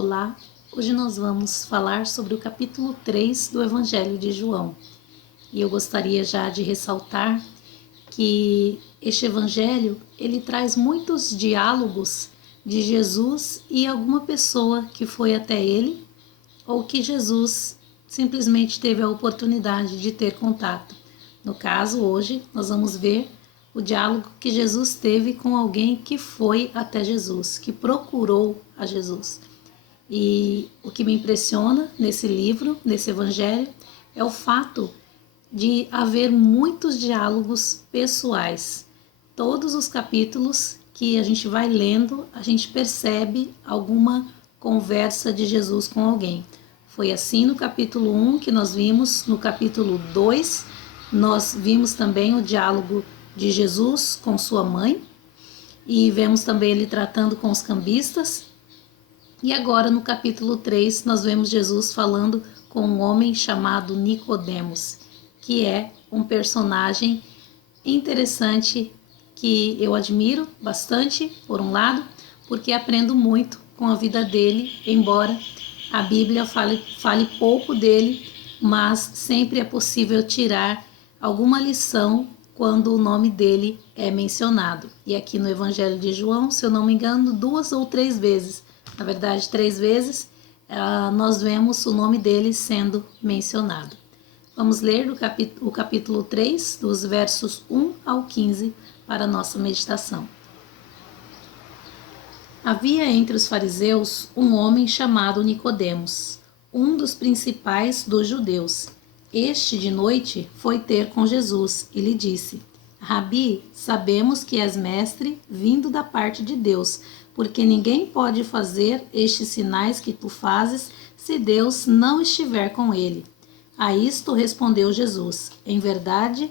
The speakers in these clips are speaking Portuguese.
Olá, hoje nós vamos falar sobre o capítulo 3 do Evangelho de João. E eu gostaria já de ressaltar que este Evangelho, ele traz muitos diálogos de Jesus e alguma pessoa que foi até ele, ou que Jesus simplesmente teve a oportunidade de ter contato. No caso, hoje, nós vamos ver o diálogo que Jesus teve com alguém que foi até Jesus, que procurou a Jesus. E o que me impressiona nesse livro, nesse evangelho, é o fato de haver muitos diálogos pessoais. Todos os capítulos que a gente vai lendo, a gente percebe alguma conversa de Jesus com alguém. Foi assim no capítulo 1 que nós vimos, no capítulo 2 nós vimos também o diálogo de Jesus com sua mãe e vemos também ele tratando com os cambistas. E agora no capítulo 3 nós vemos Jesus falando com um homem chamado Nicodemos, que é um personagem interessante que eu admiro bastante, por um lado, porque aprendo muito com a vida dele, embora a Bíblia fale pouco dele, mas sempre é possível tirar alguma lição quando o nome dele é mencionado. E aqui no Evangelho de João, se eu não me engano, 2 ou 3 vezes, na verdade 3 vezes, nós vemos o nome dele sendo mencionado. Vamos ler o capítulo 3, dos versos 1 ao 15, para a nossa meditação. Havia entre os fariseus um homem chamado Nicodemos, um dos principais dos judeus. Este, de noite, foi ter com Jesus e lhe disse: Rabi, sabemos que és mestre vindo da parte de Deus, porque ninguém pode fazer estes sinais que tu fazes se Deus não estiver com ele. A isto respondeu Jesus: em verdade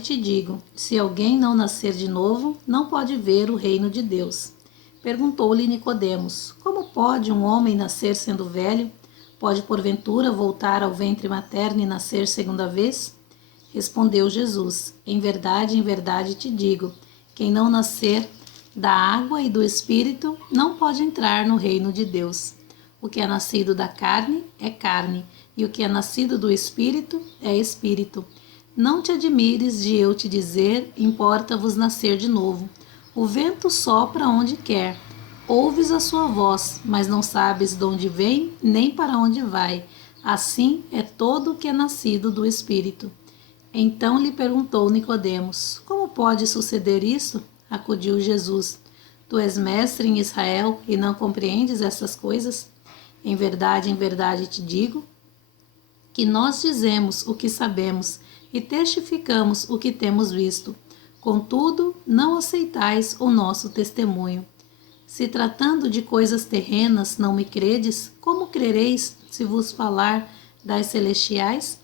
te digo, se alguém não nascer de novo, não pode ver o reino de Deus. Perguntou-lhe Nicodemos: como pode um homem nascer sendo velho? Pode porventura voltar ao ventre materno e nascer segunda vez? Respondeu Jesus: em verdade te digo, quem não nascer da água e do Espírito não pode entrar no reino de Deus. O que é nascido da carne é carne, e o que é nascido do Espírito é Espírito. Não te admires de eu te dizer, importa-vos nascer de novo. O vento sopra onde quer. Ouves a sua voz, mas não sabes de onde vem, nem para onde vai. Assim é todo o que é nascido do Espírito. Então lhe perguntou Nicodemos: como pode suceder isso? Acudiu Jesus: tu és mestre em Israel e não compreendes essas coisas? Em verdade te digo que nós dizemos o que sabemos e testificamos o que temos visto. Contudo, não aceitais o nosso testemunho. Se tratando de coisas terrenas não me credes, como crereis se vos falar das celestiais?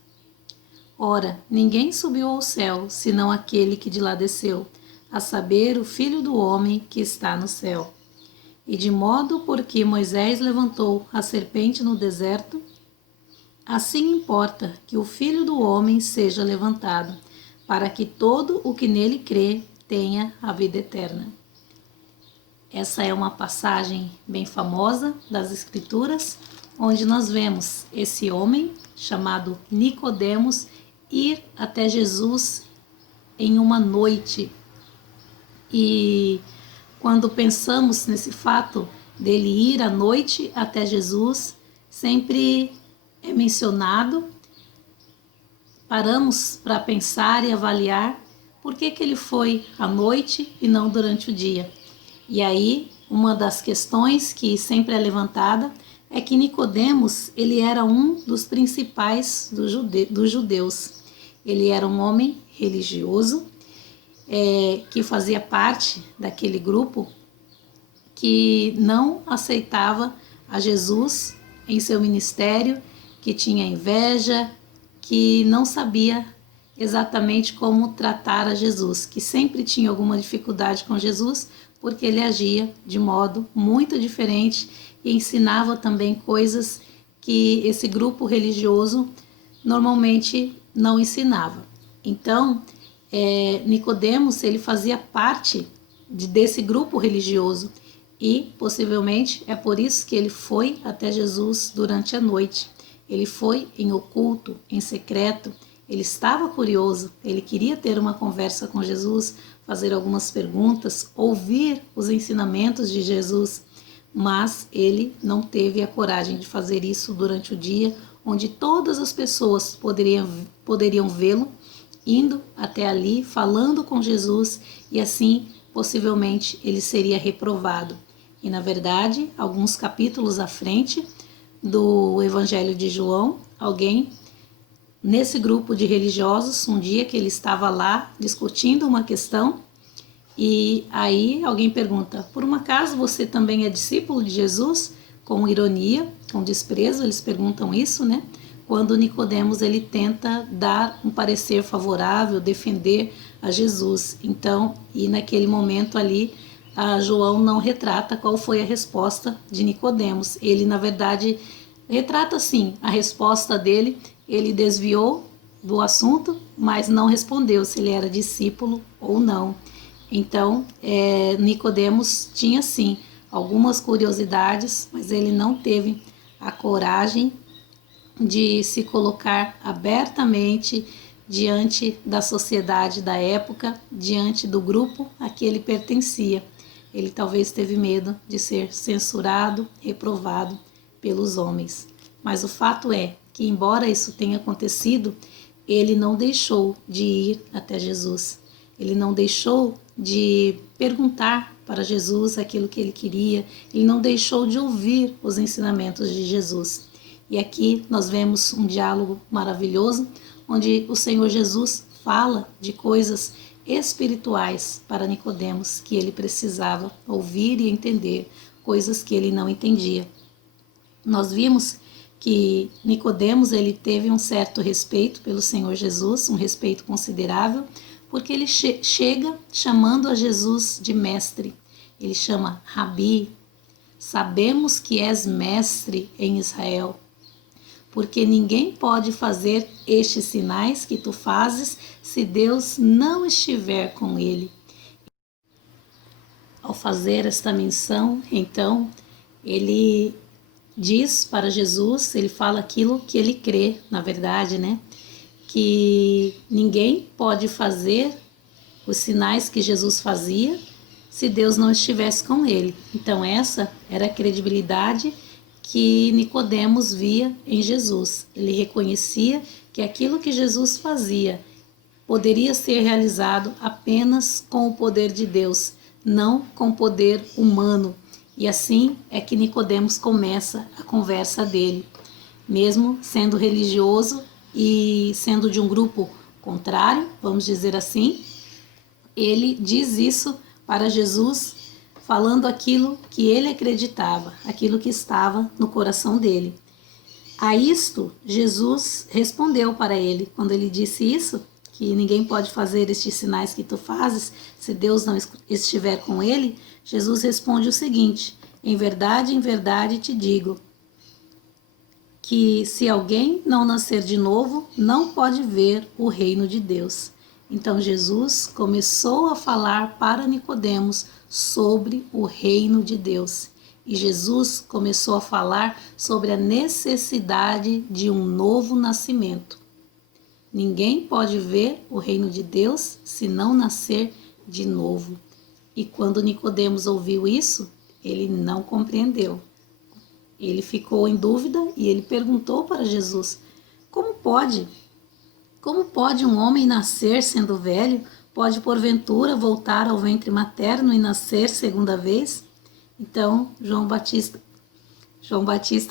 Ora, ninguém subiu ao céu, senão aquele que de lá desceu, a saber, o Filho do homem que está no céu. E de modo porque Moisés levantou a serpente no deserto, assim importa que o Filho do homem seja levantado, para que todo o que nele crê tenha a vida eterna. Essa é uma passagem bem famosa das Escrituras, onde nós vemos esse homem chamado Nicodemos ir até Jesus em uma noite. E quando pensamos nesse fato dele ir à noite até Jesus, sempre é mencionado, paramos para pensar e avaliar por que ele foi à noite e não durante o dia. E aí, uma das questões que sempre é levantada é que Nicodemos, ele era um dos principais dos judeus. Ele era um homem religioso, que fazia parte daquele grupo que não aceitava a Jesus em seu ministério, que tinha inveja, que não sabia exatamente como tratar a Jesus, que sempre tinha alguma dificuldade com Jesus, porque ele agia de modo muito diferente e ensinava também coisas que esse grupo religioso normalmente não ensinava. Então, Nicodemos, ele fazia parte desse grupo religioso E possivelmente é por isso que ele foi até Jesus durante a noite. Ele foi em oculto, em secreto. Ele estava curioso, ele queria ter uma conversa com Jesus, fazer algumas perguntas, ouvir os ensinamentos de Jesus, mas ele não teve a coragem de fazer isso durante o dia, onde todas as pessoas poderiam vê-lo indo até ali, falando com Jesus, e assim possivelmente ele seria reprovado. E na verdade, alguns capítulos à frente do Evangelho de João, alguém nesse grupo de religiosos, um dia que ele estava lá discutindo uma questão, e aí alguém pergunta: por um acaso você também é discípulo de Jesus? Com ironia, com desprezo, eles perguntam isso, né? Quando Nicodemos ele tenta dar um parecer favorável, defender a Jesus. Então, e naquele momento ali, João não retrata qual foi a resposta de Nicodemos. Ele, na verdade, retrata sim a resposta dele. Ele desviou do assunto, mas não respondeu se ele era discípulo ou não. Então, Nicodemos tinha sim algumas curiosidades, mas ele não teve a coragem de se colocar abertamente diante da sociedade da época, diante do grupo a que ele pertencia. Ele talvez teve medo de ser censurado, reprovado pelos homens. Mas o fato é que, embora isso tenha acontecido, ele não deixou de ir até Jesus. Ele não deixou de perguntar para Jesus aquilo que ele queria. Ele não deixou de ouvir os ensinamentos de Jesus. E aqui nós vemos um diálogo maravilhoso, onde o Senhor Jesus fala de coisas espirituais para Nicodemos que ele precisava ouvir e entender, coisas que ele não entendia. Nós vimos que Nicodemos ele teve um certo respeito pelo Senhor Jesus, um respeito considerável, porque ele chega chamando a Jesus de mestre. Ele chama Rabi. Sabemos que és mestre em Israel, porque ninguém pode fazer estes sinais que tu fazes se Deus não estiver com ele. Ao fazer esta menção, então, ele diz para Jesus, ele fala aquilo que ele crê, na verdade, né? Que ninguém pode fazer os sinais que Jesus fazia se Deus não estivesse com ele. Então essa era a credibilidade que Nicodemos via em Jesus. Ele reconhecia que aquilo que Jesus fazia poderia ser realizado apenas com o poder de Deus, não com o poder humano. E assim é que Nicodemos começa a conversa dele. Mesmo sendo religioso e sendo de um grupo contrário, vamos dizer assim, ele diz isso para Jesus, falando aquilo que ele acreditava, aquilo que estava no coração dele. A isto, Jesus respondeu para ele, quando ele disse isso, que ninguém pode fazer estes sinais que tu fazes se Deus não estiver com ele. Jesus responde o seguinte: em verdade te digo, que se alguém não nascer de novo, não pode ver o reino de Deus. Então Jesus começou a falar para Nicodemos sobre o reino de Deus. E Jesus começou a falar sobre a necessidade de um novo nascimento. Ninguém pode ver o reino de Deus se não nascer de novo. E quando Nicodemos ouviu isso, ele não compreendeu. Ele ficou em dúvida e ele perguntou para Jesus: como pode? Como pode um homem nascer sendo velho? Pode porventura voltar ao ventre materno e nascer segunda vez? Então, João Batista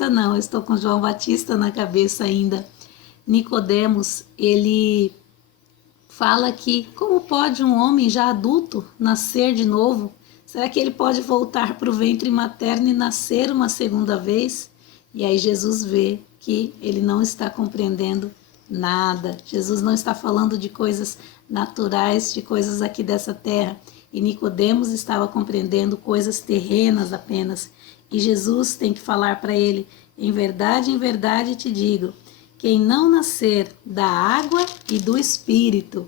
não, eu estou com João Batista na cabeça ainda. Nicodemos, ele fala que como pode um homem já adulto nascer de novo? Será que ele pode voltar para o ventre materno e nascer uma segunda vez? E aí Jesus vê que ele não está compreendendo nada. Jesus não está falando de coisas naturais, de coisas aqui dessa terra. E Nicodemos estava compreendendo coisas terrenas apenas. E Jesus tem que falar para ele: em verdade te digo, quem não nascer da água e do Espírito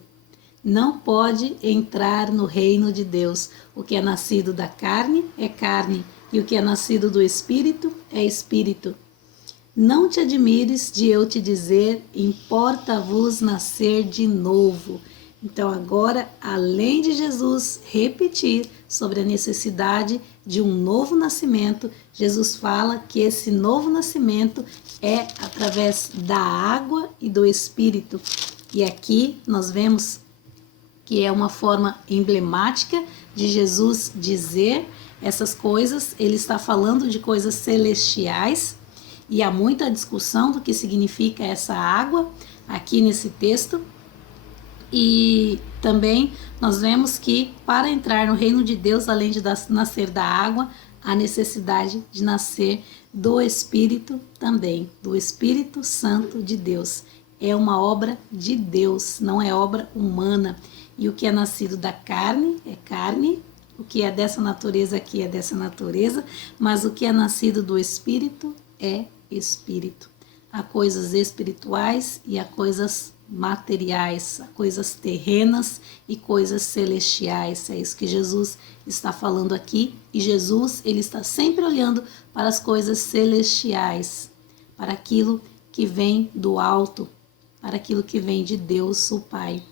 não pode entrar no reino de Deus. O que é nascido da carne é carne, e o que é nascido do Espírito é Espírito. Não te admires de eu te dizer, importa-vos nascer de novo. Então agora, além de Jesus repetir sobre a necessidade de um novo nascimento, Jesus fala que esse novo nascimento é através da água e do Espírito. E aqui nós vemos que é uma forma emblemática de Jesus dizer essas coisas. Ele está falando de coisas celestiais, e há muita discussão do que significa essa água aqui nesse texto. E também nós vemos que para entrar no reino de Deus, além de nascer da água, há necessidade de nascer do Espírito também, do Espírito Santo de Deus. É uma obra de Deus, não é obra humana. E o que é nascido da carne é carne, o que é dessa natureza aqui é dessa natureza, mas o que é nascido do Espírito é Espírito. Há coisas espirituais e há coisas materiais, há coisas terrenas e coisas celestiais. É isso que Jesus está falando aqui. E Jesus, ele está sempre olhando para as coisas celestiais, para aquilo que vem do alto, para aquilo que vem de Deus, o Pai.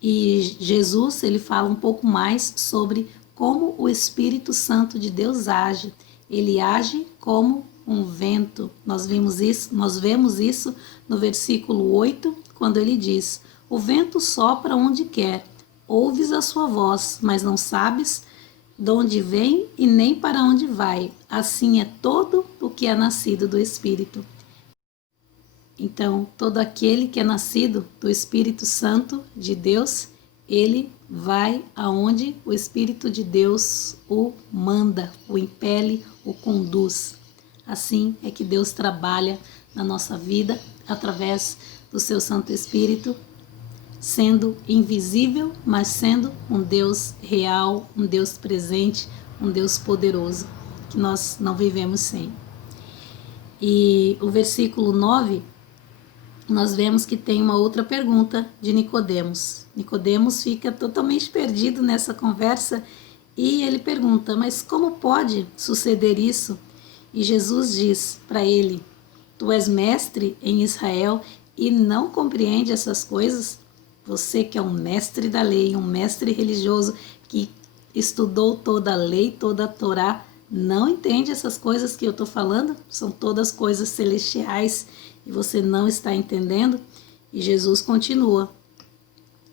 E Jesus, ele fala um pouco mais sobre como o Espírito Santo de Deus age. Ele age como um vento. Nós vemos isso no versículo 8, quando ele diz: o vento sopra onde quer, ouves a sua voz, mas não sabes de onde vem e nem para onde vai. Assim é todo o que é nascido do Espírito. Então, todo aquele que é nascido do Espírito Santo de Deus, ele vai aonde o Espírito de Deus o manda, o impele, o conduz. Assim é que Deus trabalha na nossa vida através do seu Santo Espírito, sendo invisível, mas sendo um Deus real, um Deus presente, um Deus poderoso, que nós não vivemos sem. E o versículo 9, nós vemos que tem uma outra pergunta de Nicodemos. Nicodemos fica totalmente perdido nessa conversa e ele pergunta: mas como pode suceder isso? E Jesus diz para ele: tu és mestre em Israel e não compreende essas coisas? Você que é um mestre da lei, um mestre religioso que estudou toda a lei, toda a Torá, não entende essas coisas que eu estou falando? São todas coisas celestiais e você não está entendendo? E Jesus continua: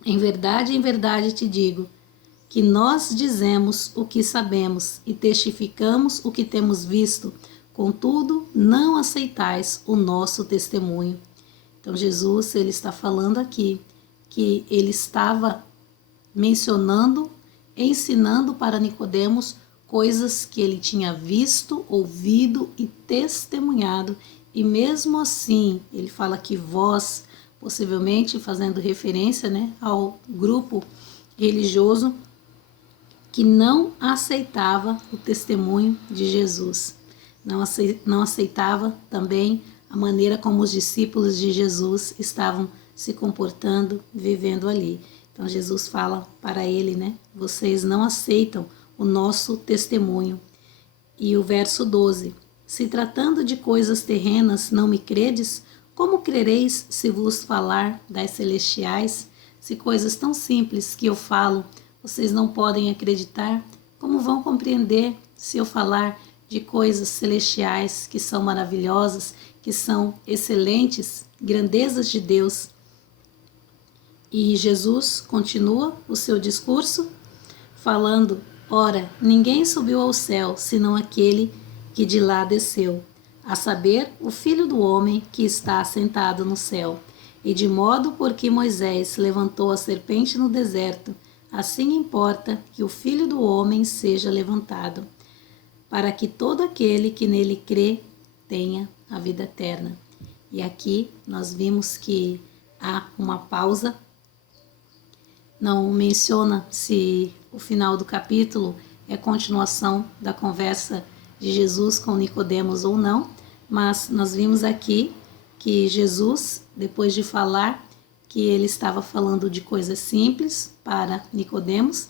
em verdade te digo, que nós dizemos o que sabemos e testificamos o que temos visto, contudo não aceitais o nosso testemunho. Então Jesus, ele está falando aqui que ele estava mencionando, ensinando para Nicodemos coisas que ele tinha visto, ouvido e testemunhado, e mesmo assim ele fala que vós, possivelmente fazendo referência, ao grupo religioso que não aceitava o testemunho de Jesus, não aceitava também a maneira como os discípulos de Jesus estavam se comportando, vivendo ali. Então Jesus fala para ele, vocês não aceitam o nosso testemunho. E o verso 12: se tratando de coisas terrenas não me credes, como crereis se vos falar das celestiais? Se coisas tão simples que eu falo, vocês não podem acreditar, como vão compreender se eu falar de coisas celestiais que são maravilhosas, que são excelentes, grandezas de Deus? E Jesus continua o seu discurso falando: ora, ninguém subiu ao céu, senão aquele que de lá desceu, a saber, o Filho do Homem que está assentado no céu. E de modo por que Moisés levantou a serpente no deserto, assim importa que o Filho do Homem seja levantado, para que todo aquele que nele crê tenha a vida eterna. E aqui nós vimos que há uma pausa. Não menciona se o final do capítulo é continuação da conversa de Jesus com Nicodemos ou não, mas nós vimos aqui que Jesus, depois de falar que ele estava falando de coisas simples para Nicodemos,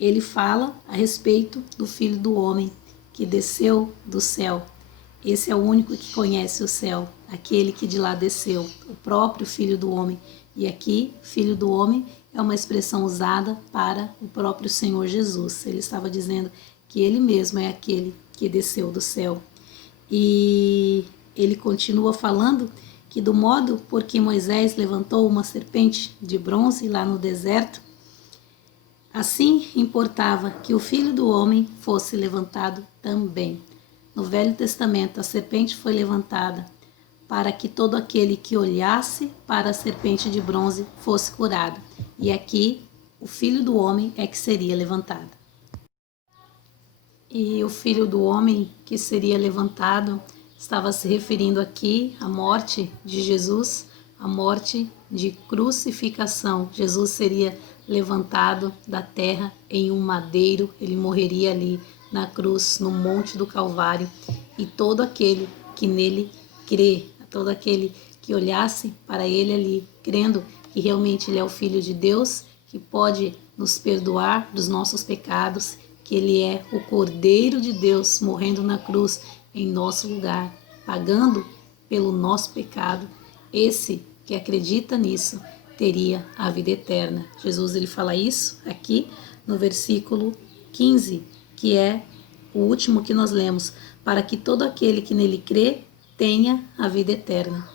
ele fala a respeito do Filho do Homem que desceu do céu. Esse é o único que conhece o céu, aquele que de lá desceu, o próprio Filho do Homem. E aqui, Filho do Homem é uma expressão usada para o próprio Senhor Jesus. Ele estava dizendo que ele mesmo é aquele que desceu do céu. E ele continua falando que do modo por que Moisés levantou uma serpente de bronze lá no deserto, assim importava que o Filho do Homem fosse levantado também. No Velho Testamento, a serpente foi levantada para que todo aquele que olhasse para a serpente de bronze fosse curado. E aqui, o Filho do Homem é que seria levantado. E o Filho do Homem que seria levantado estava se referindo aqui à morte de Jesus, à morte de crucificação. Jesus seria levantado da terra em um madeiro, ele morreria ali na cruz, no Monte do Calvário, e todo aquele que nele crê, todo aquele que olhasse para ele ali, crendo que realmente ele é o Filho de Deus, que pode nos perdoar dos nossos pecados, que ele é o Cordeiro de Deus morrendo na cruz em nosso lugar, pagando pelo nosso pecado, esse que acredita nisso teria a vida eterna. Jesus ele fala isso aqui no versículo 15, que é o último que nós lemos, para que todo aquele que nele crê tenha a vida eterna.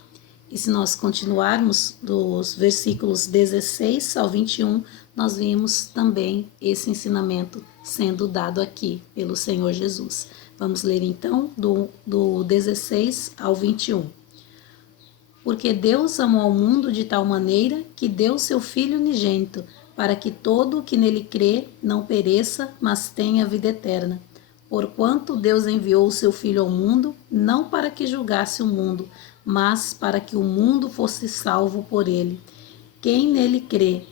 E se nós continuarmos dos versículos 16 ao 21, nós vimos também esse ensinamento sendo dado aqui pelo Senhor Jesus. Vamos ler então do 16 ao 21. Porque Deus amou ao mundo de tal maneira que deu seu Filho unigênito, para que todo o que nele crê não pereça, mas tenha vida eterna. Porquanto Deus enviou o seu Filho ao mundo, não para que julgasse o mundo, mas para que o mundo fosse salvo por ele. Quem nele crê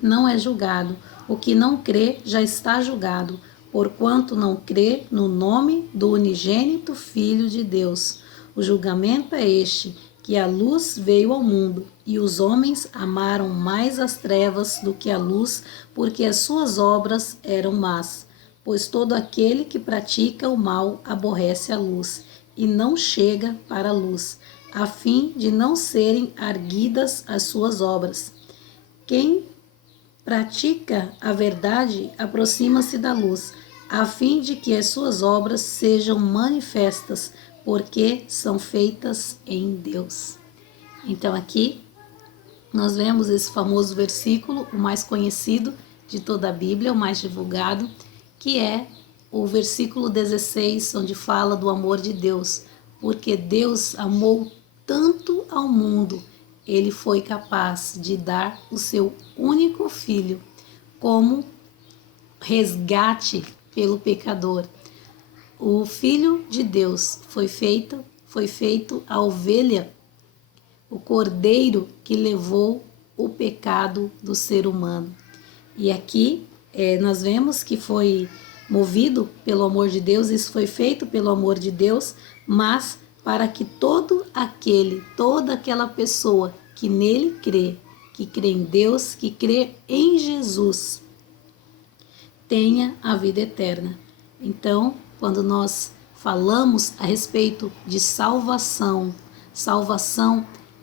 não é julgado. O que não crê já está julgado, porquanto não crê no nome do unigênito Filho de Deus. O julgamento é este, que a luz veio ao mundo, e os homens amaram mais as trevas do que a luz, porque as suas obras eram más. Pois todo aquele que pratica o mal aborrece a luz, e não chega para a luz, a fim de não serem arguidas as suas obras. Quem pratica a verdade aproxima-se da luz, a fim de que as suas obras sejam manifestas, porque são feitas em Deus. Então aqui nós vemos esse famoso versículo, o mais conhecido de toda a Bíblia, o mais divulgado, que é o versículo 16, onde fala do amor de Deus. Porque Deus amou tanto ao mundo, ele foi capaz de dar o seu único filho como resgate pelo pecador. O Filho de Deus foi feito a ovelha, o cordeiro que levou o pecado do ser humano. E aqui nós vemos que foi movido pelo amor de Deus, isso foi feito pelo amor de Deus, mas para que toda aquela pessoa que nele crê, que crê em Deus, que crê em Jesus, tenha a vida eterna. Então, quando nós falamos a respeito de salvação,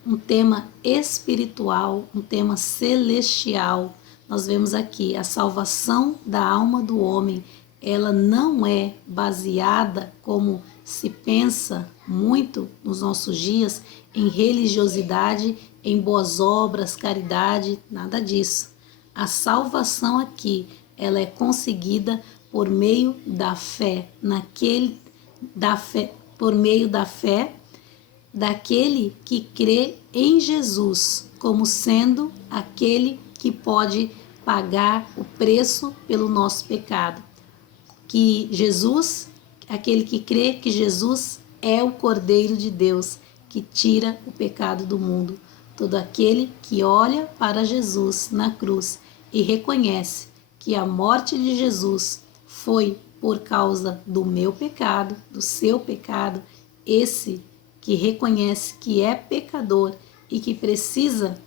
um tema espiritual, um tema celestial, nós vemos aqui a salvação da alma do homem, ela não é baseada, como se pensa muito nos nossos dias, em religiosidade, em boas obras, caridade, nada disso. A salvação aqui, ela é conseguida por meio da fé, por meio da fé daquele que crê em Jesus, como sendo aquele que pode pagar o preço pelo nosso pecado. Que Jesus, aquele que crê que Jesus é o Cordeiro de Deus, que tira o pecado do mundo. Todo aquele que olha para Jesus na cruz e reconhece que a morte de Jesus foi por causa do meu pecado, do seu pecado, esse que reconhece que é pecador e que precisa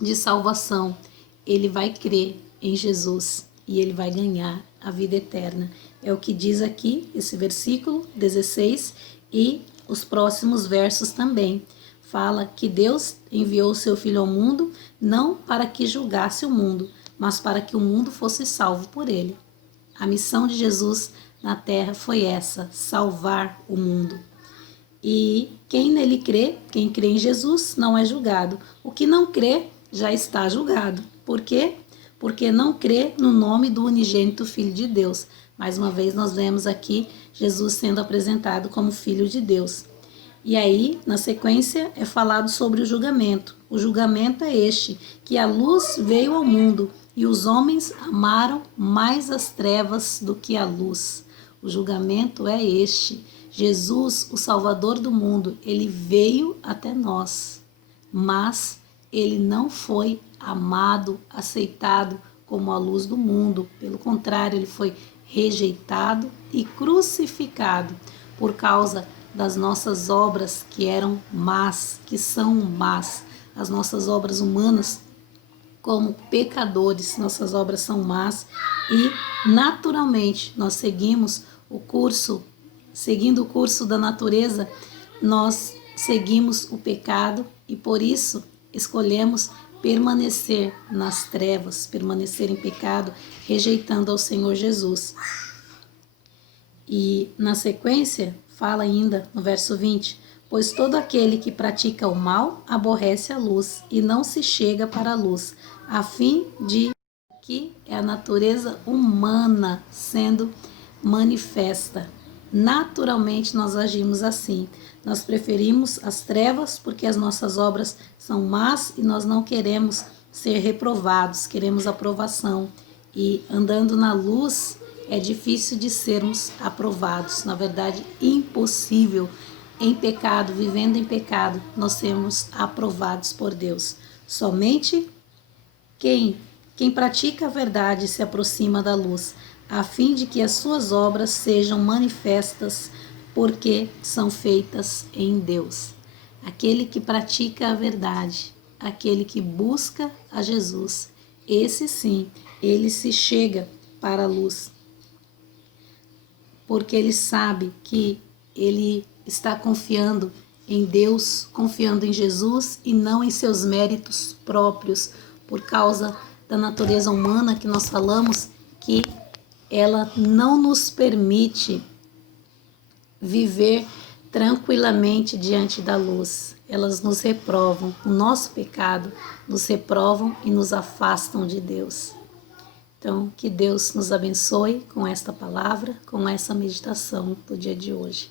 de salvação, ele vai crer em Jesus e ele vai ganhar a vida eterna. É o que diz aqui esse versículo 16 e os próximos versos também. Fala que Deus enviou o seu Filho ao mundo não para que julgasse o mundo, mas para que o mundo fosse salvo por ele. A missão de Jesus na terra foi essa, salvar o mundo. E quem nele crê, quem crê em Jesus, não é julgado. O que não crê já está julgado. Por quê? Porque não crê no nome do unigênito Filho de Deus. Mais uma vez nós vemos aqui Jesus sendo apresentado como Filho de Deus. E aí, na sequência, é falado sobre o julgamento. O julgamento é este, que a luz veio ao mundo e os homens amaram mais as trevas do que a luz. O julgamento é este. Jesus, o Salvador do mundo, ele veio até nós, mas ele não foi amado, aceitado como a luz do mundo. Pelo contrário, ele foi rejeitado e crucificado por causa das nossas obras que eram más, que são más, as nossas obras humanas como pecadores, nossas obras são más e naturalmente nós seguindo o curso da natureza, nós seguimos o pecado e por isso escolhemos permanecer nas trevas, permanecer em pecado, rejeitando ao Senhor Jesus. E na sequência, fala ainda no verso 20, pois todo aquele que pratica o mal aborrece a luz e não se chega para a luz, a fim de que é a natureza humana sendo manifesta. Naturalmente nós agimos assim. Nós preferimos as trevas porque as nossas obras são más e nós não queremos ser reprovados, queremos aprovação. E andando na luz é difícil de sermos aprovados, na verdade impossível em pecado, vivendo em pecado, nós sermos aprovados por Deus. Somente quem pratica a verdade se aproxima da luz, a fim de que as suas obras sejam manifestas, porque são feitas em Deus. Aquele que pratica a verdade, aquele que busca a Jesus, esse sim, ele se chega para a luz, porque ele sabe que ele está confiando em Deus, confiando em Jesus e não em seus méritos próprios, por causa da natureza humana que nós falamos, que ela não nos permite viver tranquilamente diante da luz. Elas nos reprovam, o nosso pecado nos reprovam e nos afastam de Deus. Então, que Deus nos abençoe com esta palavra, com essa meditação do dia de hoje.